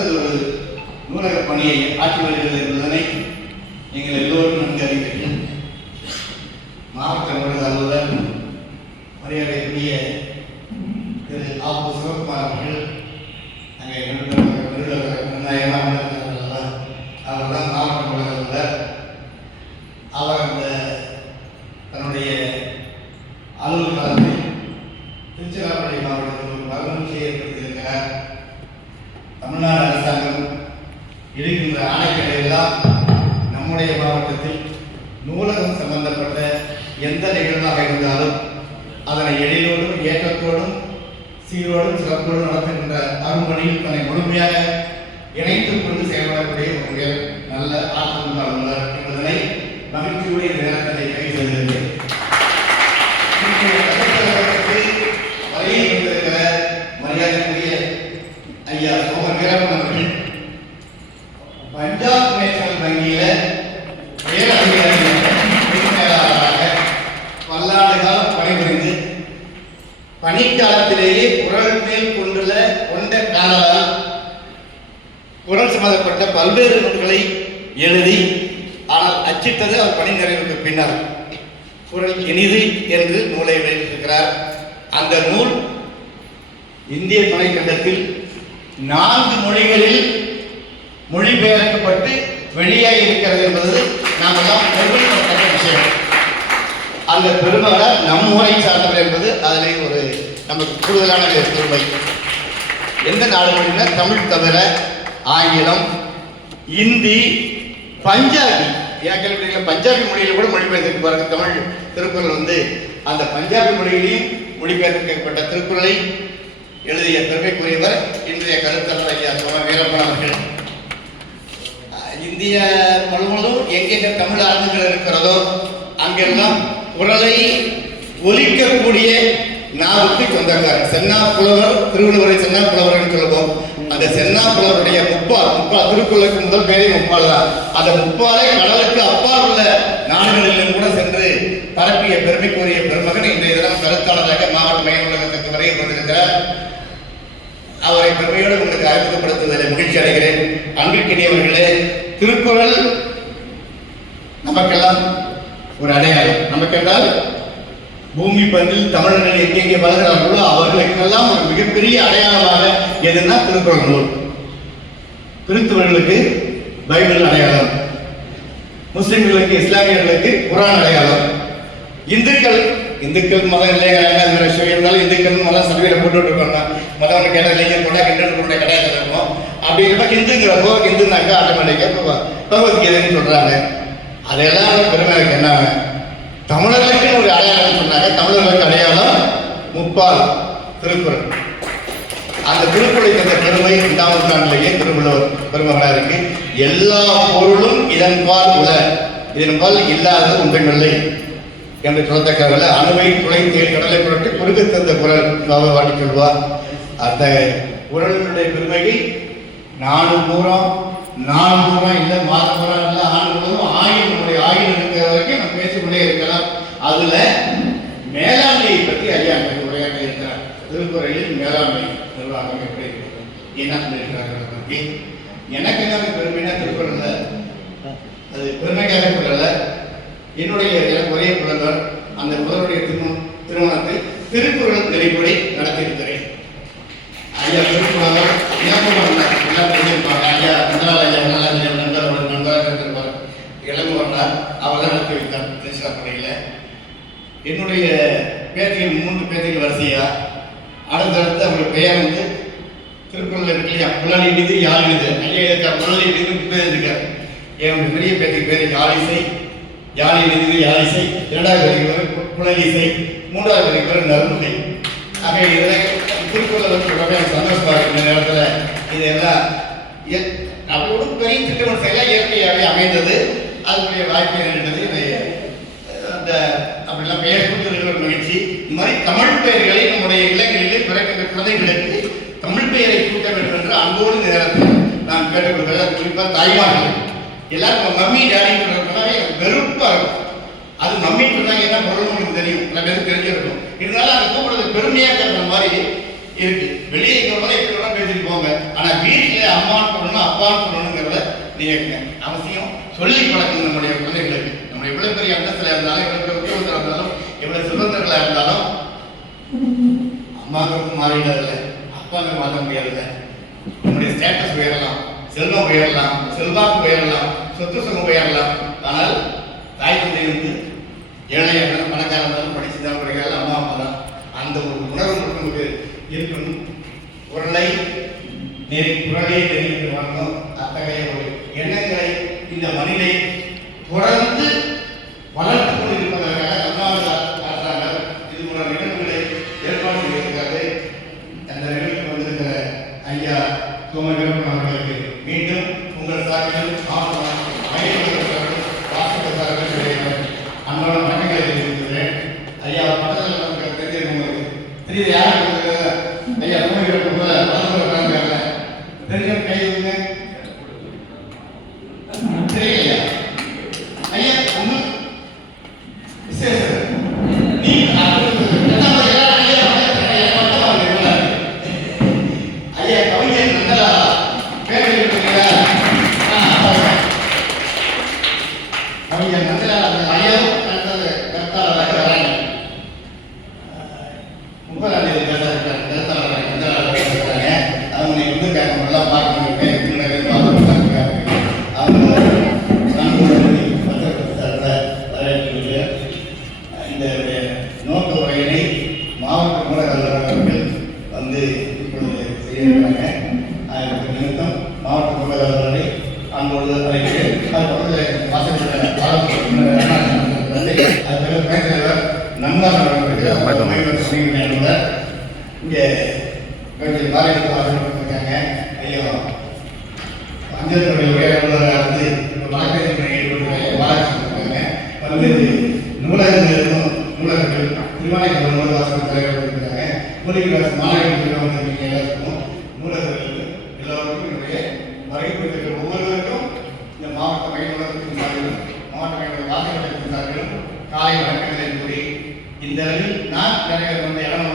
சிறந்தது ஒரு நூலக பணியை ஆற்றி வருகிறது என்பதனை நீங்கள் எல்லோரும் நன்கு அறிவீர்கள். மாவட்ட நூலக அலுவலர் மரியாதைக்குரிய திரு ஆப்பு சிவகுமார் அவர்கள் அங்கே அவர் தான் மாவட்ட நூலக அலுவலர். அவர் அந்த தன்னுடைய அலுவலக காலத்தில் திருச்சிராப்பள்ளி மாவட்டத்தில் ஒரு மறுமலர்ச்சியை ஏற்படுத்தியிருக்கிறார். தமிழ்நாடு அரசாங்கம் இருக்கின்ற ஆணைக்கடையெல்லாம் நம்முடைய மாவட்டத்தில் நூலகம் சம்பந்தப்பட்ட எந்த நிகழ்வாக இருந்தாலும் அதனை எழிலோடும் ஏற்றத்தோடும் சீரோடும் சிறப்போடும் நடத்துகின்ற அரும்பணியில் தன்னை முழுமையாக இணைத்துக் கொண்டு செயல்படக்கூடிய ஒரு நல்ல ஆற்றல் அலுவலர் என்பதனை மகிழ்ச்சியோடு இந்த நேரத்தை கைது செய்திருக்கிறேன். வரையிருக்கிற மரியாதைக்குரிய ஐயா சோமர் வீரப்பன் அவர்கள் பஞ்சாப் நேஷனல் வங்கியில உயர் அதிகாரியாக பல்லாண்டு காலம் பணிபுரிந்து பணிக்காலத்திலேயே குரல் மேல் கொண்ட காலால் குரல் சம்பந்தப்பட்ட பல்வேறு நூல்களை எழுதி ஆனால் அச்சிட்டது அவர் பணி நிறைவுக்கு பின்னர் குரல் இனிது என்று நூலை வெளியிட்டிருக்கிறார். அந்த நூல் இந்திய துணைக்கண்டத்தில் 4 மொழிகளில் மொழிபெயர்க்கப்பட்டு வெளியாகி இருக்கிறது என்பது நாம் எல்லாம் பெருமைப்பட்ட விஷயம். அந்த பெருமகர் நம் ஊரை சார்ந்தவர் என்பது அதில் ஒரு நமக்கு கூடுதலான பெருமை. எந்த நாடு மொழினா தமிழ் தவிர ஆங்கிலம், இந்தி, பஞ்சாபி, ஏற்கனவே பஞ்சாபி மொழியில் கூட மொழிபெயர்த்து பாருங்க. தமிழ் திருக்குறள் அந்த பஞ்சாபி மொழியிலையும் மொழிபெயர்க்கப்பட்ட திருக்குறளை எழுதிய பெருமைக்குரியவர் இன்றைய கருத்தரசர் ஐயா சோம வீரப்பன் அவர்கள். இந்திய முழுவதும் எங்கெங்க தமிழ் ஆளுங்கள் இருக்கிறதோ அங்கெல்லாம் குரலை ஒலிக்கக்கூடிய நாவுக்கு சொந்தக்காரர் சென்னா புலவர். திருவள்ளுவரை சென்னா புலவர் சொல்லுவோம். அந்த சென்னா புலவருடைய முப்பால் திருக்குறளுக்கு முதல் பேரே முப்பால் தான். அந்த முப்பாலை கடலுக்கு அப்பால் உள்ள நாடுகளிலும் கூட சென்று பரப்பிய பெருமைக்குரிய பெருமகன் இன்றைய தினம் கருத்தாளராக மாவட்ட மைய நூலகத்துக்கு வரைய கொண்டிருக்கிறார். அவரை பெருமையோடு உங்களுக்கு அறிமுகப்படுத்துவதில் மகிழ்ச்சி அடைகிறேன். அன்பிற்கினியவர்களே, திருக்குறள் நமக்கெல்லாம் ஒரு அடையாளம். நமக்கென்றால் பூமி பந்தில் தமிழர்கள் எங்கெங்கே வளர்கிறார்களோ அவர்களுக்கெல்லாம் ஒரு மிகப்பெரிய அடையாளமாக எதுனா திருக்குறள் நூல். கிறிஸ்தவர்களுக்கு பைபிள் அடையாளம், முஸ்லிம்களுக்கு இஸ்லாமியர்களுக்கு குர்ஆன் அடையாளம், இந்துக்கள் மதம் இல்லைங்கிறாங்க. இருந்தாலும் இந்துக்கள் மதம் சர்வீல போட்டு இருக்காங்க. மதம் கேட்டால் இளைஞர் கூட கிண்டல் கிடையாது இருக்கும். அப்படிங்கிறப்ப ஹிந்துங்கிறப்போ ஹிந்துனாக்கா ஆட்டோமேட்டிக்காக பகவத்கீதைன்னு சொல்றாங்க. அதெல்லாம் பெருமை இருக்கு. என்ன தமிழர்களுக்கு ஒரு அடையாளம் சொன்னாங்க. தமிழர்களுக்கு அடையாளம் முப்பால் திருக்குறள். அந்த திருக்குறளுக்கு அந்த பெருமை 2ஆம் நூற்றாண்டிலேயே திருவள்ளுவர் பெருமகனாக இருக்கு. எல்லா பொருளும் இதன்பால் இதன்பால் இல்லாதது ஒன்றுமில்லை என்று சொல்லத்தக்கவர்கள் அணுவை துளை தேல் கடலை புரட்டு குறுக்கு தந்த குரல் வாடி சொல்வார். அந்த குரலுடைய பெருமையை நாடு பூரா இல்லை, மாதம் பூரா இல்லை, ஆண்டு முழுவதும் ஆயுள் இருக்கிற வரைக்கும் நம்ம பேசிக்கொண்டே இருக்கலாம். அதுல மேலாண்மையை பற்றி ஐயா உரையாற்ற இருக்கிறார். திருக்குறளில் மேலாண்மை நிர்வாகம் எப்படி இருக்கிறது, என்ன சொல்லியிருக்கிறார்கள் பற்றி எனக்கு என்ன பெருமைனா திருக்குறள் அது பெருமைக்காக சொல்லல. என்னுடைய ஒரே புலவர் அந்த புலவருடைய திருமணத்தை திருக்குறள் நெறிப்படி நடத்தியிருக்கிறேன். ஐயா திருக்குறள் எல்லாம் தெரிஞ்சிருப்பாங்க. ஐயா நண்பராக இருந்திருப்பார் இளங்குவர்னார். அவர் தான் நடத்தி வைத்தார் திருச்சிராப்பள்ளியில். என்னுடைய பேத்திகள் 3 பேத்திகள் வரிசையா அடுத்தடுத்து அவருடைய பெயர் திருக்குறள் இருக்கு இல்லையா, புலன் இனிது யாழ் இனிது. ஐயா இருக்கா புலன் இனிது பேர் இருக்கார். என்னுடைய பெரிய பேத்திக்கு பேர் யாழிசை, யாழி இனிது யாழிசை. 2வது பேருக்கு புலனிசை, 3வது பேருக்கு நறுமுகை. ஆக இதில் திருக்குறள் சொல்றப்ப எனக்கு சந்தோஷமா இருக்கு. இந்த நேரத்தில் இதெல்லாம் அவரோட பெரிய திட்டமிட்ட செயலாக இயற்கையாகவே அமைந்தது. அதனுடைய வாய்ப்பு என்னது அந்த அப்படிலாம் பெயர் கொடுக்கிற ஒரு மகிழ்ச்சி. இந்த மாதிரி தமிழ் பெயர்களை நம்முடைய இளைஞர்களிலே பிறக்கின்ற குழந்தைகளுக்கு தமிழ் பெயரை கூட்ட வேண்டும் என்று அன்போடு இந்த நேரத்தில் நான் கேட்டுக்கொள்கிறேன். குறிப்பாக தாய்மார்கள் எல்லாரும் மம்மி டேடின்னு சொல்றதுனாவே எனக்கு வெறுப்பாக இருக்கும். அது மம்மின்னு சொன்னாங்க என்ன பொருள் உங்களுக்கு தெரியும், பல பேருக்கு தெரிஞ்சிருக்கும். இருந்தாலும் அதை கூப்பிடுறது பெருமையாக இருக்கிற மாதிரி இருக்கு. வெளியே இருக்கிறவங்க எப்படி வேணா பேசிட்டு போங்க, ஆனா வீட்டுல அம்மான்னு சொல்லணும் அப்பான்னு சொல்லணுங்கிறத நீங்க அவசியம் சொல்லி பழக்கணும் நம்முடைய குழந்தைகளுக்கு. நம்ம எவ்வளவு பெரிய அந்தஸ்துல இருந்தாலும், எவ்வளவு பெரிய உத்தியோகத்தில் இருந்தாலும், எவ்வளவு சுதந்திரங்களா இருந்தாலும் அம்மாவுக்கு மாறிடல, அப்பாவுக்கு மாற்ற முடியாதுல்ல. நம்முடைய ஸ்டேட்டஸ் உயரலாம், செல்வம் உயரலாம், செல்வாக்கு உயரலாம், சொத்து சுகம் உயரலாம், ஆனால் தாய் தந்தை வந்து ஏழையாக இருந்தாலும் பணக்காரர் இருந்தாலும் படிச்சுதான் படிக்கிறாங்க அம்மா அப்பா தான். அந்த ஒரு உணர்வு நமக்கு இருக்கணும். குரலை குரலே தெரிவித்து வரணும். அத்தகைய ஒரு எண்ணங்களை இந்த மனிதை தொடர்ந்து வளர்த்து கொண்டிருப்பதற்காக தமிழ்நாடு அரசாங்கம் இது போன்ற நிகழ்வுகளை ஏற்பாடு செய்திருக்கிறது. அந்த நிகழ்வுக்கு வந்திருக்கிற ஐயா சோமவீரன் அவர்களுக்கு மீண்டும் உங்கள் சார்பில் அன்னோட வணக்கங்களை தெரிவித்துக்கிறேன். ஐயா பக்கத்தில் நமக்கு தெரிஞ்சிருக்கவங்களுக்கு தெரியுது யாருக்கு ஐயா சோமவீரன் தெரிஞ்ச கை வந்து தெரியலையா ஐயா ஒண்ணு விசேஷம் நீ ஐயா கவிஞர் நல்லா பேர் இருக்கீங்களா? கவிஞர் நந்தலா ஐயாவும் கருத்தாளராக வராங்க. 30ஆம் தேதி கருத்தாளராக இருக்காங்க. அவங்க இருக்காங்க நல்லா பார்க்கணும். இந்த நோக்க உரையினை மாவட்ட மூலகர்கள் அவர்கள் வந்து இப்பொழுது செய்யிருக்கிறாங்க. அதற்கு நிமித்தம் மாவட்ட மூலகர்களை அன்போடு அழைக்கிறேன். அது பக்கத்தில் வாசகர் பேசுகிறவர் நண்பர்கள் இங்கே காலையில் வாசகர் இருக்காங்க. ஐயோ அஞ்சல் துறையுடைய வந்து வழக்கறிஞர் ஈடுபட்டு பல்வேறு நூலகங்களுக்கும் நூலகங்கள் திருவானைக்காவல் நூலகவாசல் தலைவர் இருக்கிறாங்க. மூலிகை மாணவர்கள் எல்லாருக்கும் நூலகர்களுக்கு எல்லோருக்கும் என்னுடைய வருகை ஒவ்வொருவருக்கும் இந்த மாவட்ட மைய நூலகத்தின் சார்பிலும் மாவட்ட மைய வாசகத்தின் சார்பிலும் காலை வணக்கங்களை கூறி இந்த அளவில் நான் நிறைய வந்து இடம்